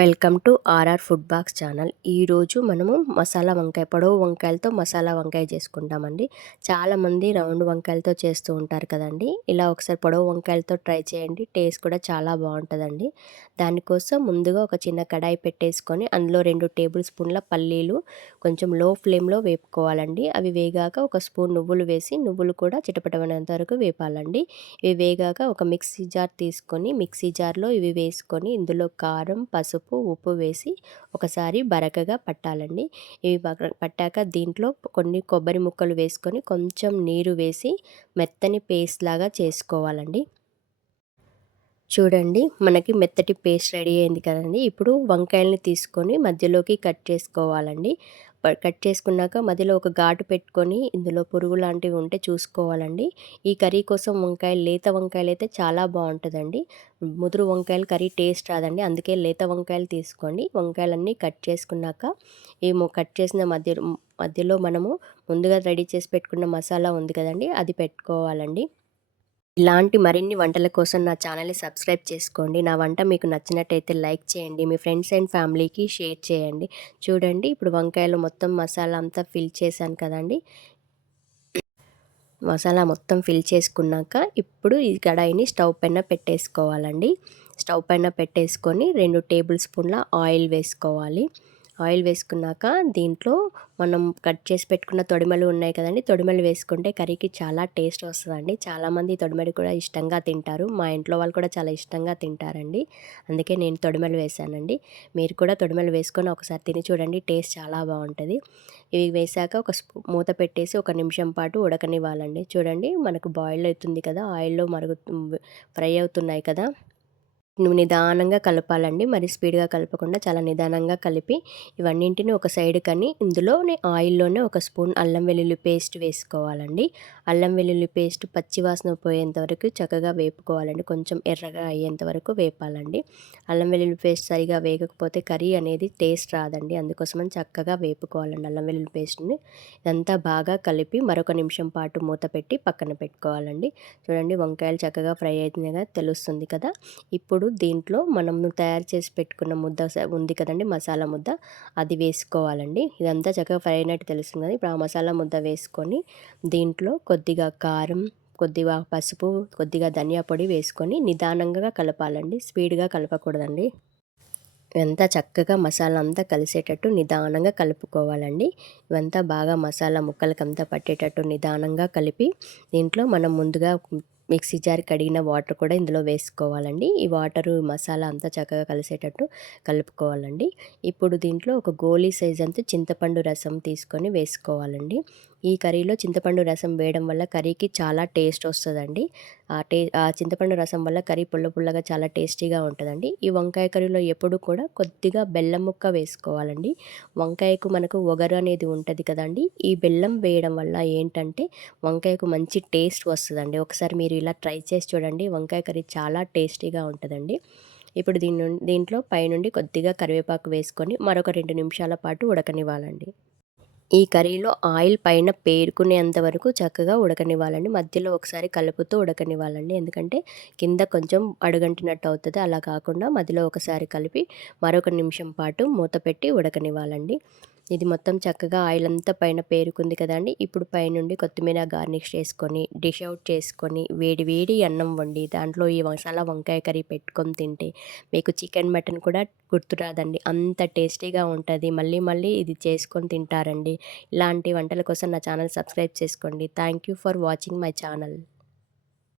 Welcome to RR food box channel. ఈరోజు మనము మసాలా వంకాయ, పొడవు వంకాయలతో మసాలా వంకాయ చేసుకుంటామండి. చాలామంది రౌండ్ వంకాయలతో చేస్తూ ఉంటారు కదండి. ఇలా ఒకసారి పొడవు వంకాయలతో ట్రై చేయండి. టేస్ట్ కూడా చాలా బాగుంటుందండి. దానికోసం ముందుగా ఒక చిన్న కడాయి పెట్టేసుకొని అందులో 2 టేబుల్ స్పూన్ల పల్లీలు కొంచెం లో ఫ్లేమ్లో వేపుకోవాలండి. అవి వేగాక ఒక స్పూన్ నువ్వులు వేసి, నువ్వులు కూడా చిటపటమనేంత వరకు వేపాలండి. ఇవి వేగాక ఒక మిక్సీ జార్ తీసుకొని మిక్సీ జార్లో ఇవి వేసుకొని ఇందులో కారం, పసుపు, ఉప్పు వేసి ఒకసారి బరకగా పట్టాలండి. ఇవి పట్టాక దీంట్లో కొన్ని కొబ్బరి ముక్కలు వేసుకొని కొంచెం నీరు వేసి మెత్తని పేస్ట్ లాగా చేసుకోవాలండి. చూడండి, మనకి మెత్తటి పేస్ట్ రెడీ అయింది కదండి. ఇప్పుడు వంకాయల్ని తీసుకొని మధ్యలోకి కట్ చేసుకోవాలండి. కట్ చేసుకున్నాక మధ్యలో ఒక ఘాటు పెట్టుకొని ఇందులో పురుగు లాంటివి ఉంటే చూసుకోవాలండి. ఈ కర్రీ కోసం లేత వంకాయలు అయితే చాలా బాగుంటుందండి. ముదురు వంకాయలు కర్రీ టేస్ట్ రాదండి. అందుకే లేత వంకాయలు తీసుకోండి. వంకాయలన్నీ కట్ చేసుకున్నాక ఈ కట్ చేసిన మధ్యలో మనము ముందుగా రెడీ చేసి పెట్టుకున్న మసాలా ఉంది కదండి, అది పెట్టుకోవాలండి. ఇలాంటి మరిన్ని వంటల కోసం నా ఛానల్ని సబ్స్క్రైబ్ చేసుకోండి. నా వంట మీకు నచ్చినట్టయితే లైక్ చేయండి. మీ ఫ్రెండ్స్ అండ్ ఫ్యామిలీకి షేర్ చేయండి. చూడండి, ఇప్పుడు వంకాయలు మొత్తం మసాలా అంతా ఫిల్ చేశాను కదండి. మసాలా మొత్తం ఫిల్ చేసుకున్నాక ఇప్పుడు ఈ కడాయిని స్టవ్ పైన పెట్టేసుకోవాలండి. స్టవ్ పైన పెట్టేసుకొని 2 టేబుల్ స్పూన్ల ఆయిల్ వేసుకోవాలి. ఆయిల్ వేసుకున్నాక దీంట్లో మనం కట్ చేసి పెట్టుకున్న తొడిమలు ఉన్నాయి కదండి, తొడిమలు వేసుకుంటే కర్రీకి చాలా టేస్ట్ వస్తుందండి. చాలామంది తొడిమలు కూడా ఇష్టంగా తింటారు. మా ఇంట్లో వాళ్ళు కూడా చాలా ఇష్టంగా తింటారండి. అందుకే నేను తొడిమలు వేసానండి. మీరు కూడా తొడిమలు వేసుకొని ఒకసారి తిని చూడండి, టేస్ట్ చాలా బాగుంటుంది. ఇవి వేసాక మూత పెట్టేసి 1 నిమిషం పాటు ఉడకనివ్వాలండి. చూడండి, మనకు బాయిల్ అవుతుంది కదా, ఆయిల్లో ఫ్రై అవుతున్నాయి కదా. నువ్వు నిదానంగా కలపాలండి. మరి స్పీడ్గా కలపకుండా చాలా నిదానంగా కలిపి ఇవన్నింటిని ఒక సైడ్ కని ఇందులోనే ఆయిల్లోనే 1 స్పూన్ అల్లం వెల్లుల్లి పేస్ట్ వేసుకోవాలండి. అల్లం వెల్లుల్లి పేస్ట్ పచ్చివాసన పోయేంత వరకు చక్కగా వేపుకోవాలండి. కొంచెం ఎర్రగా అయ్యేంత వరకు వేపాలండి. అల్లం వెల్లుల్లి పేస్ట్ సరిగా వేగకపోతే కర్రీ అనేది టేస్ట్ రాదండి. అందుకోసమని చక్కగా వేపుకోవాలండి అల్లం వెల్లుల్లి పేస్ట్ని. ఇదంతా బాగా కలిపి మరొక నిమిషం పాటు మూత పెట్టి పక్కన పెట్టుకోవాలండి. చూడండి, వంకాయలు చక్కగా ఫ్రై అవుతుందిగా తెలుస్తుంది కదా. ఇప్పుడు దీంట్లో మనం తయారు చేసి పెట్టుకున్న ముద్ద ఉంది కదండి, మసాలా ముద్ద, అది వేసుకోవాలండి. ఇదంతా చక్కగా ఫ్రై అయినట్టు తెలుస్తుంది కదా. ఇప్పుడు ఆ మసాలా ముద్ద వేసుకొని దీంట్లో కొద్దిగా కారం, కొద్దిగా పసుపు, కొద్దిగా ధనియా పొడి వేసుకొని నిదానంగా కలపాలండి. స్పీడ్గా కలపకూడదండి. ఇవంతా చక్కగా మసాలా అంతా కలిసేటట్టు నిదానంగా కలుపుకోవాలండి. ఇవంతా బాగా మసాలా ముక్కలకంతా పట్టేటట్టు నిదానంగా కలిపి దీంట్లో మనం ముందుగా మిక్సీ జార్ కడిగిన వాటర్ కూడా ఇందులో వేసుకోవాలండి. ఈ వాటరు మసాలా అంతా చక్కగా కలిసేటట్టు కలుపుకోవాలండి. ఇప్పుడు దీంట్లో ఒక గోలీ సైజ్ అంతా చింతపండు రసం తీసుకొని వేసుకోవాలండి. ఈ కర్రీలో చింతపండు రసం వేయడం వల్ల కర్రీకి చాలా టేస్ట్ వస్తుందండి. ఆ చింతపండు రసం వల్ల కర్రీ పుల్ల పుల్లగా చాలా టేస్టీగా ఉంటుందండి. ఈ వంకాయ కర్రీలో ఎప్పుడు కూడా కొద్దిగా బెల్లం ముక్క వేసుకోవాలండి. వంకాయకు మనకు ఒగరు అనేది ఉంటుంది కదండి. ఈ బెల్లం వేయడం వల్ల ఏంటంటే వంకాయకు మంచి టేస్ట్ వస్తుందండి. ఒకసారి మీరు ఇలా ట్రై చేసి చూడండి, వంకాయ కర్రీ చాలా టేస్టీగా ఉంటుందండి. ఇప్పుడు దీంట్లో పైనుండి కొద్దిగా కరివేపాకు వేసుకొని మరొక 2 నిమిషాల పాటు ఉడకనివ్వాలండి. ఈ కర్రీలో ఆయిల్ పైన పేరుకునేంత వరకు చక్కగా ఉడకనివ్వాలండి. మధ్యలో ఒకసారి కలుపుతూ ఉడకనివ్వాలండి. ఎందుకంటే కింద కొంచెం అడుగంటినట్టు అవుతుంది. అలా కాకుండా మధ్యలో ఒకసారి కలిపి మరొక నిమిషం పాటు మూత పెట్టి ఉడకనివ్వాలండి. ఇది మొత్తం చక్కగా ఆయిల్ అంతా పైన పేరుకుంది కదండి. ఇప్పుడు పైనుండి కొత్తిమీర గార్నిష్ చేసుకొని డిష్ అవుట్ చేసుకొని వేడి వేడి అన్నం వండి దాంట్లో ఈ మసాలా వంకాయ కర్రీ పెట్టుకొని తింటే మీకు చికెన్ మటన్ కూడా గుర్తురాదండి. అంత టేస్టీగా ఉంటుంది. మళ్ళీ మళ్ళీ ఇది చేసుకొని తింటారండి. ఇలాంటి వంటల కోసం నా ఛానల్ సబ్స్క్రైబ్ చేసుకోండి. Thank you for watching my channel.